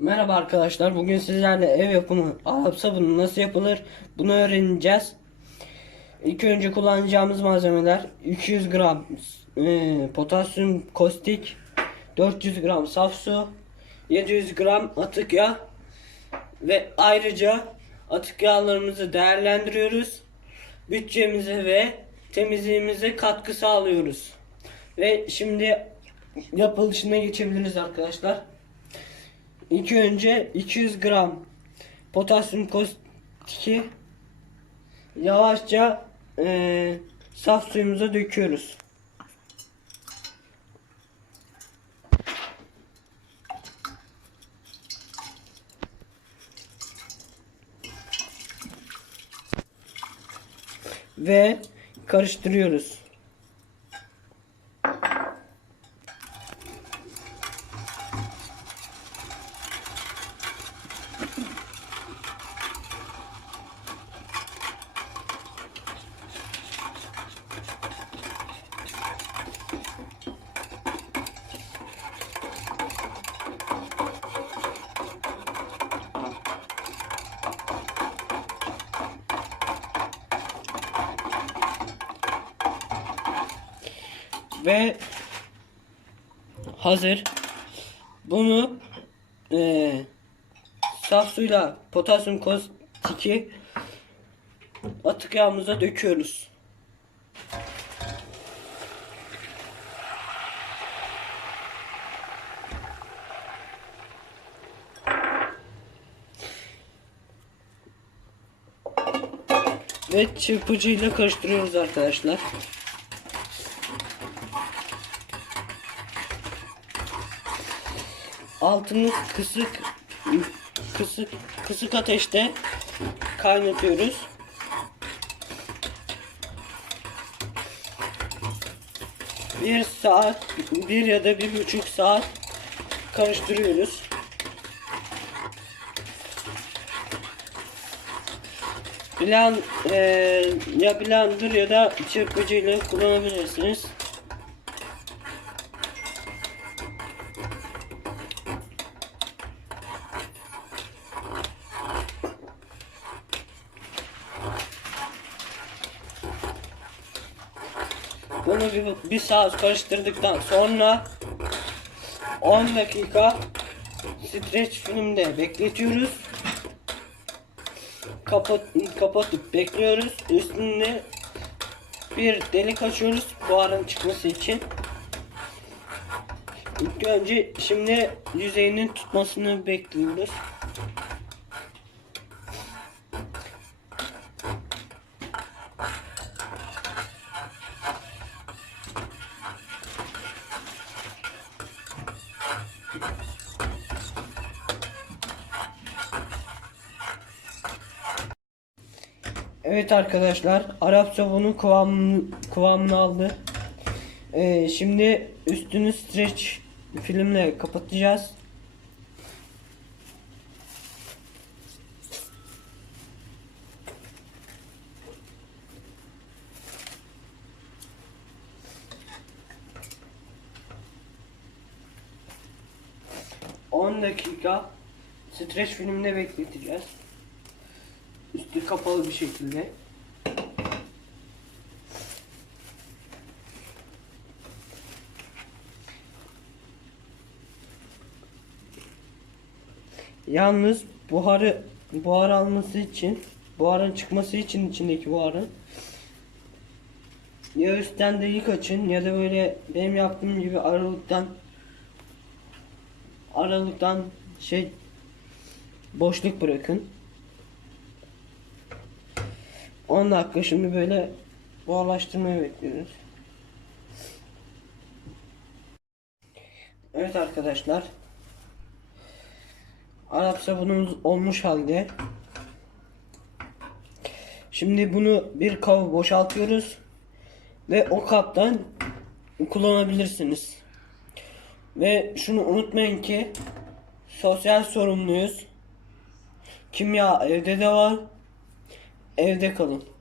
Merhaba arkadaşlar. Bugün sizlerle ev yapımı Arap sabunu nasıl yapılır bunu öğreneceğiz. İlk önce kullanacağımız malzemeler 200 gram e, potasyum kostik, 400 gram saf su, 700 gram atık yağ ve ayrıca atık yağlarımızı değerlendiriyoruz. Bütçemize ve temizliğimize katkı sağlıyoruz. Ve şimdi yapılışına geçebiliriz arkadaşlar. İlk önce 200 gram potasyum kostiki yavaşça eee, saf suyumuza döküyoruz. Ve karıştırıyoruz. Ve hazır. Bunu eee saf suyla potasyum kostiki atık yağımıza döküyoruz. Ve çırpıcıyla karıştırıyoruz arkadaşlar. Altını kısık kısık kısık ateşte kaynatıyoruz. Bir saat, bir ya da bir buçuk saat karıştırıyoruz. Plan, eee ya blender ya da çırpıcıyla kullanabilirsiniz. Bunu bir, bir saat karıştırdıktan sonra 10 dakika streç filmde bekletiyoruz. Kapat, kapatıp bekliyoruz. Üstünde bir delik açıyoruz buharın çıkması için. İlk önce şimdi yüzeyinin tutmasını bekliyoruz. Evet arkadaşlar Arap sabunu kıvamını, kıvamını aldı. Ee, şimdi üstünü streç filmle kapatacağız. On dakika streç filmde bekleteceğiz. Üstü kapalı bir şekilde. Yalnız buharı buhar alması için buharın çıkması için içindeki buharın ya üstten delik açın ya da böyle benim yaptığım gibi aralıktan aralıktan şey boşluk bırakın. 10 dakika şimdi böyle buharlaştırmayı bekliyoruz. Evet arkadaşlar. Arap sabunumuz olmuş halde. Şimdi bunu bir kaba boşaltıyoruz. Ve o kaptan kullanabilirsiniz. Ve şunu unutmayın ki sosyal sorumluyuz. Kimya evde de var. Evde kalın.